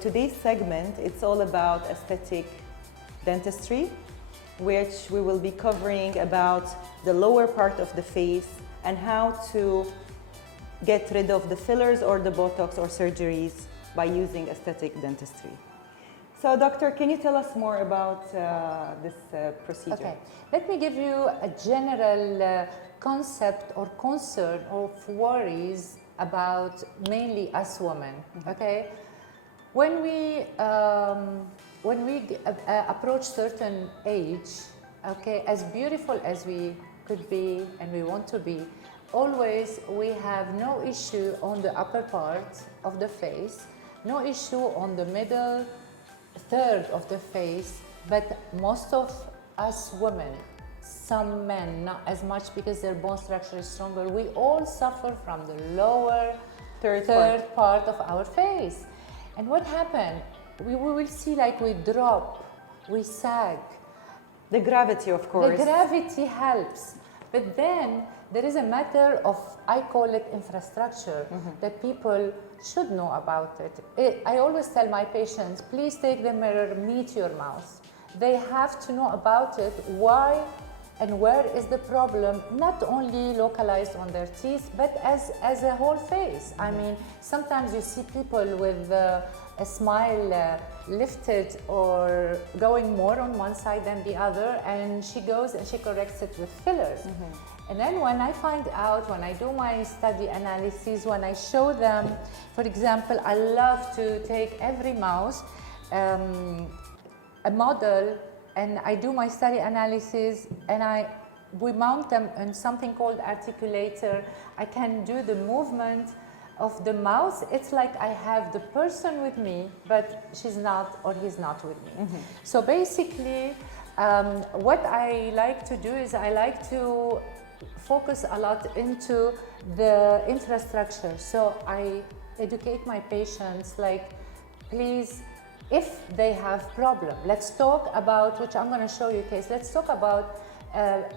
today's segment, it's all about aesthetic dentistry, which we will be covering about the lower part of the face and how to get rid of the fillers or the Botox or surgeries by using aesthetic dentistry. So, doctor, can you tell us more about this procedure? Okay, let me give you a general concept or concern of worries about mainly us women. Okay, when we approach certain age, okay, as beautiful as we could be and we want to be, always we have no issue on the upper part of the face, no issue on the middle third of the face, but most of us women, some men, not as much because their bone structure is stronger, we all suffer from the lower third part of our face. And what happened? We will see like we drop, we sag. The gravity, of course. The gravity helps. But then there is a matter of, I call it infrastructure, that people should know about it. I always tell my patients, please take the mirror, meet your mouth. They have to know about it, why and where is the problem, not only localized on their teeth, but as a whole face. I mean, sometimes you see people with a smile lifted or going more on one side than the other, and she goes and she corrects it with fillers. And then when I find out, when I do my study analysis, when I show them, for example, I love to take every mouse, a model, and I do my study analysis, and we mount them on something called articulator. I can do the movement of the mouse. It's like I have the person with me, but she's not or he's not with me. So basically, what I like to do is I like to focus a lot into the infrastructure. So I educate my patients, like, please, if they have problem, let's talk about, which I'm going to show you a case, let's talk about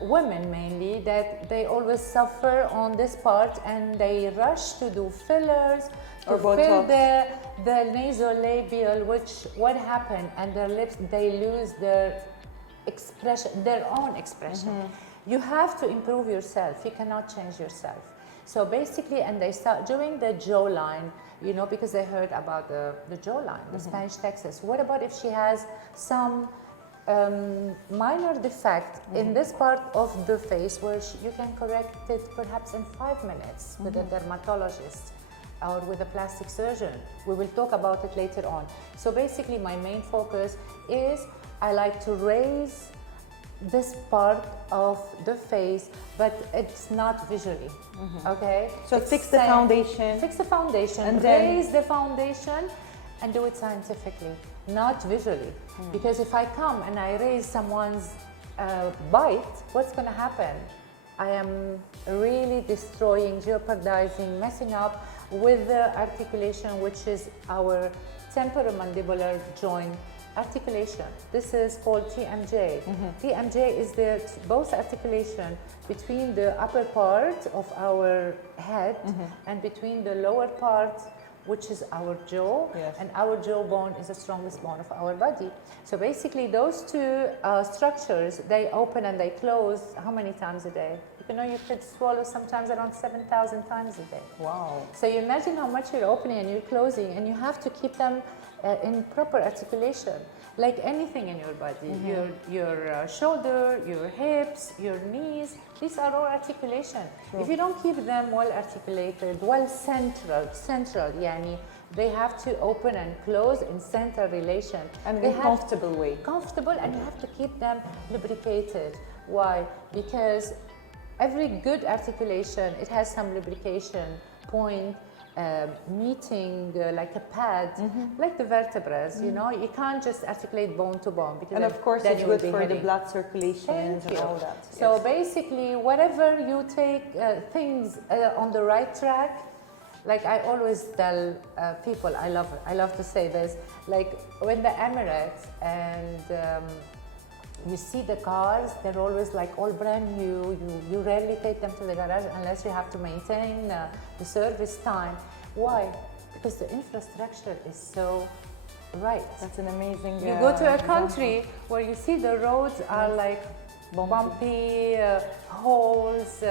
women mainly, that they always suffer on this part and they rush to do fillers, to fill the nasolabial, which what happened, and their lips, they lose their expression, their own expression. You have to improve yourself, you cannot change yourself. So basically, and they start doing the jawline, you know, because they heard about the jawline, the Spanish Texas. What about if she has some minor defect in this part of the face where you can correct it perhaps in 5 minutes with a dermatologist or with a plastic surgeon? We will talk about it later on. So basically, my main focus is I like to raise this part of the face, but it's not visually, okay? So fix the foundation. Fix the foundation, and raise the foundation, and do it scientifically, not visually. Because if I come and I raise someone's bite, what's gonna happen? I am really destroying, jeopardizing, messing up with the articulation, which is our temporomandibular joint articulation. This is called TMJ. TMJ is the both articulation between the upper part of our head and between the lower part, which is our jaw, and our jawbone is the strongest bone of our body. So basically those two structures, they open and they close how many times a day? You know, you could swallow sometimes around 7,000 times a day. Wow. So you imagine how much you're opening and you're closing, and you have to keep them in proper articulation, like anything in your body. Your shoulder, your hips, your knees, these are all articulation. If you don't keep them well articulated, well central, yani they have to open and close in center relation. And in a comfortable way. Comfortable, and you have to keep them lubricated. Why? Because every good articulation, it has some lubrication point, meeting like a pad, like the vertebrae, you know, you can't just articulate bone to bone, because and of course it's good for the blood circulation and all that. So basically, whatever you take things on the right track, like I always tell people, I love to say this, like when the Emirates and you see the cars, they're always like all brand new. You rarely take them to the garage unless you have to maintain the service time. Why? Because the infrastructure is so Right. That's an amazing. You go to a example. country where you see the roads are like bumpy, holes,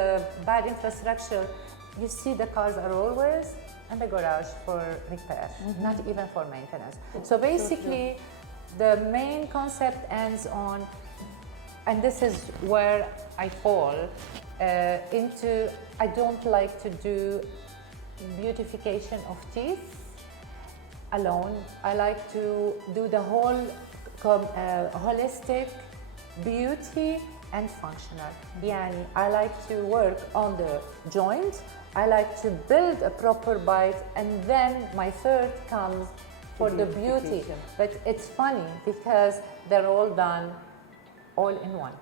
bad infrastructure. You see the cars are always in the garage for repair, not even for maintenance. So basically, the main concept ends on, and this is where I fall into, I don't like to do beautification of teeth alone. I like to do the whole holistic beauty and functional. Yani, I like to work on the joint. I like to build a proper bite, and then my third comes for the beauty. But it's funny because they're all done all in one.